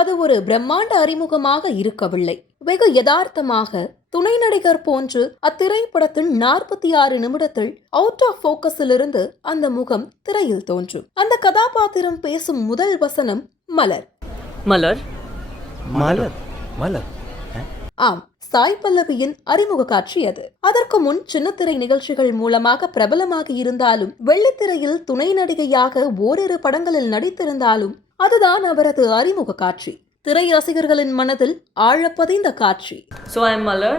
அது ஒரு பிரம்மாண்ட அறிமுகமாக இருக்கவில்லை. வெகு யதார்த்தமாக துணை நடிகர் போன்று அத்திரைப்படத்தின் 46 நிமிடத்தில் அவுட் ஆஃப் போக்கஸிலிருந்து அந்த முகம் திரையில் தோன்றும். அந்த கதாபாத்திரம் பேசும் முதல் வசனம் மலர். மலர் மலர் மலர். ஆம், சாய் பல்லவியின் அறிமுக காட்சி அது. அதற்கு முன் சின்னத்திரை நிகழ்ச்சிகள் மூலமாக பிரபலமாகி இருந்தாலும், வெள்ளித்திரையில் துணை நடிகையாக ஓரிரு படங்களில் நடித்திருந்தாலும் அதுதான் அவரது அறிமுக காட்சி. திரை ரசிகர்களின் மனதில் ஆழப்பதிந்த காட்சி. So I'm Malar,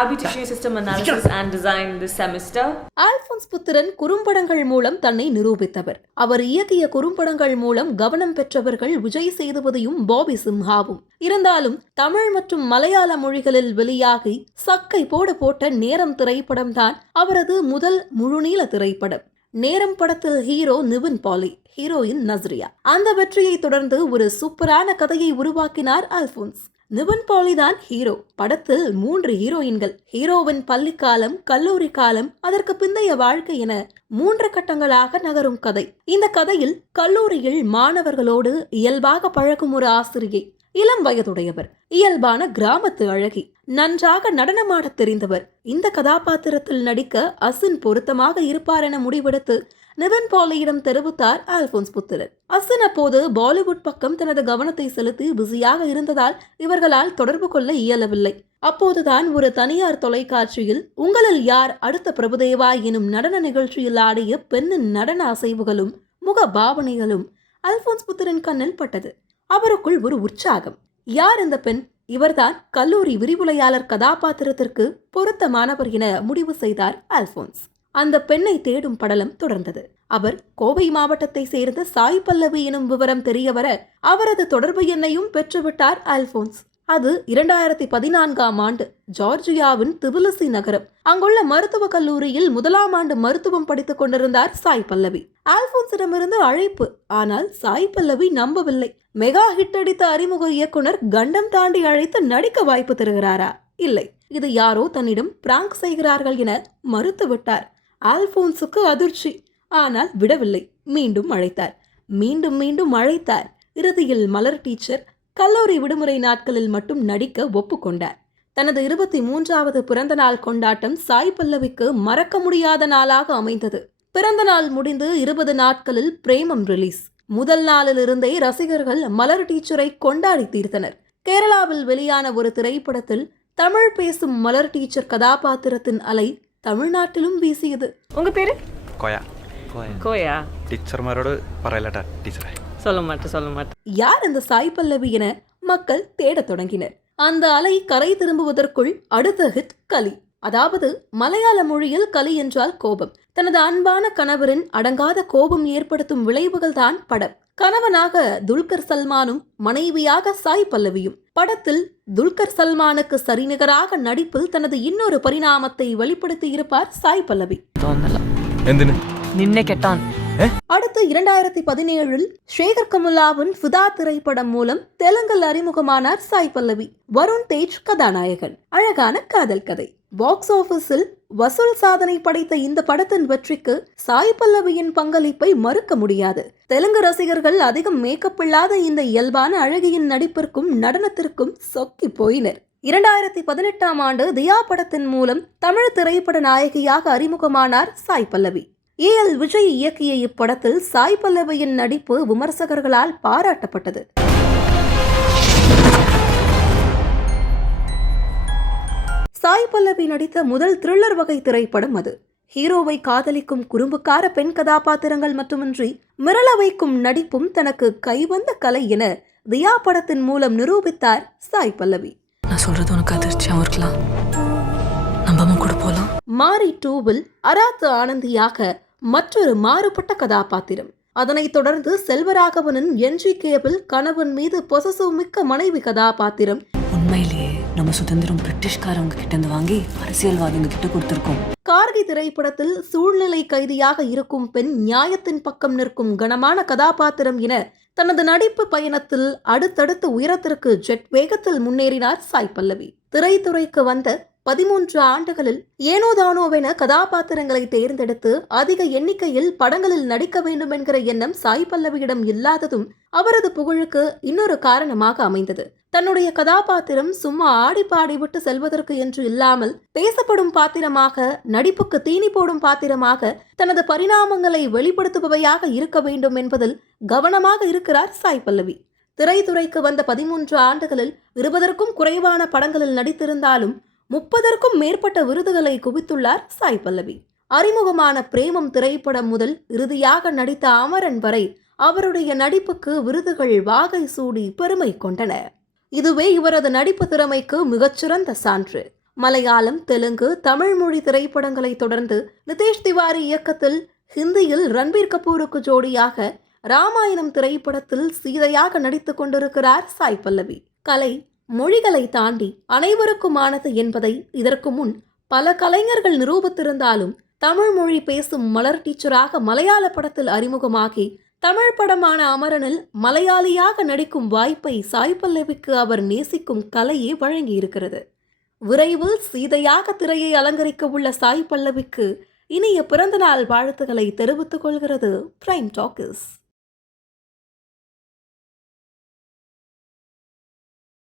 Abby Tissue System Analysis and Design this semester. Alphons புத்திரன் குறும்படங்கள் மூலம் தன்னை நிரூபித்தவர். அவர் இயக்கிய குறும்படங்கள் மூலம் கவனம் பெற்றவர்கள் விஜய் சேதுபதியும் பாபி சிம்ஹாவும். இருந்தாலும் தமிழ் மற்றும் மலையாள மொழிகளில் வெளியாகி சக்கை போட்ட நேரம் திரைப்படம்தான் அவரது முதல் முழுநீள திரைப்படம். நேரம் படத்தில் ஹீரோ நிவின் பாலி, ஹீரோயின் நஸ்ரியா. அந்த வெற்றியை தொடர்ந்து ஒரு சூப்பரான கதையை உருவாக்கினார் அல்போன்ஸ். நிவின் பாலி தான் ஹீரோ. படத்தில் 3 ஹீரோயின்கள். ஹீரோவின் பள்ளிக்காலம், கல்லூரி காலம், அதற்கு பிந்தைய வாழ்க்கை என 3 கட்டங்களாக நகரும் கதை. இந்த கதையில் கல்லூரியில் மாணவர்களோடு இயல்பாக பழகும் ஒரு ஆசிரியை. இளம் வயதுடையவர், இயல்பான கிராமத்து அழகி, நன்றாக நடனமாடத் தெரிந்தவர். இந்த கதாபாத்திரத்தில் நடிக்க அசின் பொருத்தமாக இருப்பார் என முடிவெடுத்து நிவின் பாலியிடம் தெரிவித்தார் அல்போன்ஸ் புத்திரன். அசின் அப்போது பாலிவுட் பக்கம் தனது கவனத்தை செலுத்தி பிஸியாக இருந்ததால் இவர்களால் தொடர்பு கொள்ள இயலவில்லை. அப்போதுதான் ஒரு தனியார் தொலைக்காட்சியில் உங்களில் யார் அடுத்த பிரபுதேவா எனும் நடன நிகழ்ச்சியில் ஆடிய பெண்ணின் நடன அசைவுகளும் முக பாவனைகளும் அல்போன்ஸ் புத்திரன் கண்ணில் பட்டது. அவருக்குள் ஒரு உற்சாகம். யார் இந்த பெண்? இவர்தான் கல்லூரி விரிவுரையாளர் கதாபாத்திரத்திற்கு பொருத்தமானவர் என முடிவு செய்தார் அல்போன்ஸ். அந்த பெண்ணை தேடும் படலம் தொடர்ந்தது. அவர் கோவை மாவட்டத்தை சேர்ந்த சாய் பல்லவி எனும் விவரம் தெரியவர அவரது தொடர்பு எண்ணையும் பெற்றுவிட்டார் அல்போன்ஸ். அது 2014ஆம் ஆண்டு ஜார்ஜியாவின் திபிலிசி நகரம். அங்குள்ள மருத்துவக் கல்லூரியில் 1ஆம் ஆண்டு மருத்துவம் படித்துக் கொண்டிருந்தார் சாய் பல்லவி. அல்போன்ஸிடமிருந்து அழைப்பு. ஆனால் சாய் பல்லவி நம்பவில்லை. மெகா ஹிட் அடித்த அறிமுக இயக்குனர் கண்டம் தாண்டி அழைத்து நடிக்க வாய்ப்பு தருகிறாரா? இல்லை, இது யாரோ தன்னிடம் பிராங்க் செய்கிறார்கள் என மறுத்துவிட்டார். அல்போன்ஸுக்கு அதிர்ச்சி. ஆனால் விடவில்லை. மீண்டும் அழைத்தார். மீண்டும் அழைத்தார். இறுதியில் மலர் டீச்சர் கல்லூரி விடுமுறை நாட்களில் மட்டும் நடிக்க ஒப்புக்கொண்டார். தனது 23வது பிறந்த நாள் கொண்டாட்டம் சாய் பல்லவிக்கு மறக்க முடியாத நாளாக அமைந்தது. பிறந்த நாள் முடிந்து 20 நாட்களில் பிரேமம் ரிலீஸ். முதல் நாளிலிருந்தே ரசிகர்கள் மலர் டீச்சரை கொண்டாடி தீர்த்தனர். கேரளாவில் வெளியான ஒரு திரைப்படத்தில் தமிழ் பேசும் மலர் டீச்சர் கதாபாத்திரத்தின் அலை தமிழ்நாட்டிலும் வீசியது. உங்க பேரு? கோயா. கோயா. டீச்சர்மாரோடு பரவாயில்லட்டா டீச்சரே. சொல்ல மாட்டேன். யார் அந்த சாய் பல்லவி என மக்கள் தேடத் தொடங்கினர். அந்த அலை கரை திரும்புவதற்குள் அடுத்த ஹிட் கலி. அதாவது மலையாள மொழியில் கலி என்றால் கோபம். தனது அன்பான கணவரின் அடங்காத கோபம் ஏற்படுத்தும் விளைவுகள் தான் படம். கணவனாக துல்கர் சல்மானும் மனைவியாக சாய் பல்லவியும். படத்தில் துல்கர் சல்மானுக்கு சரிநிகராக நடிப்பில் தனது இன்னொரு பரிணாமத்தை வெளிப்படுத்தி இருப்பார் சாய் பல்லவி. நின்ன கெட்டான். அடுத்து 2017இல் ஷேகர் கமுல்லாவின் ஃபிதா திரைப்படம் மூலம் தெலுங்கில் அறிமுகமானார் சாய் பல்லவி. வருண் தேஜ் கதாநாயகன். அழகான காதல் கதை. பாக்ஸ் ஆபீஸில் வசூல் சாதனை படைத்த இந்த படத்தின் வெற்றிக்கு சாய் பல்லவியின் பங்களிப்பை மறுக்க முடியாது. தெலுங்கு ரசிகர்கள் அதிகம் மேக்கப் இல்லாத இந்த இயல்பான அழகியின் நடிப்பிற்கும் நடனத்திற்கும் சொக்கி போயினர். 2018ஆம் ஆண்டு தியா படத்தின் மூலம் தமிழ் திரைப்பட நாயகியாக அறிமுகமானார் சாய் பல்லவி. ஏஎல் விஜய் இயக்கிய இப்படத்தில் சாய் பல்லவியின் நடிப்பு விமர்சகர்களால் பாராட்டப்பட்டது. சாய் பல்லவி நடித்த முதல் த்ரில்லர் வகை திரைப்படம் அது. ஹீரோவை காதலிக்கும் குறும்புக்கார பெண் கதாபாத்திரங்கள் மட்டுமின்றி மிரள வைக்கும் நடிப்பும் தனக்கு கைவந்த கலை என தியா படத்தின் மூலம் நிரூபித்தார் சாய் பல்லவி. நான் சொல்றது உனக்கு அதிர்ச்சியா இருக்கலாம். நம்பாம கூட போலாம். மாரி 2வில் அராத்து ஆனந்தியாக மற்றொரு மாறுபட்ட கதாபாத்திரம். அதனைத் தொடர்ந்து செல்வராகவனின் NGKவில் கணவன் மீது பொசசிவ் மிக்க மனைவி கதாபாத்திரம். உண்மையிலேயே நம்ம சுதந்திரம் பிரிட்டிஷ்காரவங்க கிட்ட இருந்து வாங்கி அரசியல்வாதிங்க கிட்ட கொடுத்திருக்கோம். கார்கி திரைப்படத்தில் சூழ்நிலை கைதியாக இருக்கும் பெண் நியாயத்தின் பக்கம் நிற்கும் கனமான கதாபாத்திரம் என தனது நடிப்பு பயணத்தில் அடுத்தடுத்த உயரத்திற்கு ஜெட் வேகத்தில் முன்னேறினார் சாய் பல்லவி. திரைத்துறைக்கு வந்த 13 ஆண்டுகளில் ஏனோதானோவென கதாபாத்திரங்களை தேர்ந்தெடுத்து அதிக எண்ணிக்கையில் படங்களில் நடிக்க வேண்டும் என்கிற எண்ணம் சாய் பல்லவியிடம் இல்லாததும் அவரது புகழுக்கு இன்னொரு காரணமாக அமைந்தது. தன்னுடைய கதாபாத்திரம் சும்மா ஆடி பாடி விட்டு செல்வதற்கு என்று இல்லாமல் பேசப்படும் பாத்திரமாக, நடிப்புக்கு தீனி போடும் பாத்திரமாக, தனது பரிணாமங்களை வெளிப்படுத்துபவையாக இருக்க வேண்டும் என்பதில் கவனமாக இருக்கிறார் சாய் பல்லவி. திரைத்துறைக்கு வந்த 13 ஆண்டுகளில் 20க்கும் குறைவான படங்களில் நடித்திருந்தாலும் 30க்கும் மேற்பட்ட விருதுகளை குவித்துள்ளார் சாய் பல்லவி. அறிமுகமான பிரேமம் திரைப்படம் முதல் இறுதியாக நடித்த அமரன் வரை அவருடைய நடிப்புக்கு விருதுகள் வாகை சூடி பெருமை கொண்டன. இதுவே இவரது நடிப்பு திறமைக்கு மிகச்சிறந்த சான்று. மலையாளம், தெலுங்கு, தமிழ் மொழி திரைப்படங்களை தொடர்ந்து நிதேஷ் திவாரி இயக்கத்தில் ஹிந்தியில் ரன்பீர் கபூருக்கு ஜோடியாக ராமாயணம் திரைப்படத்தில் சீதையாக நடித்துக் கொண்டிருக்கிறார் சாய் பல்லவி. கலை மொழிகளை தாண்டி அனைவருக்குமானது என்பதை இதற்கு முன் பல கலைஞர்கள் நிரூபித்திருந்தாலும் தமிழ் மொழி பேசும் மலர் டீச்சராக மலையாள படத்தில் அறிமுகமாகி தமிழ் படமான அமரனில் மலையாளியாக நடிக்கும் வாய்ப்பை சாய் பல்லவிக்கு அவர் நேசிக்கும் கலையே வழங்கியிருக்கிறது. விரைவில் சீதையாக திரையை அலங்கரிக்க உள்ள சாய் பல்லவிக்கு இனிய பிறந்தநாள் வாழ்த்துக்களை தெரிவித்துக் கொள்கிறது பிரைம் டாக்கீஸ்.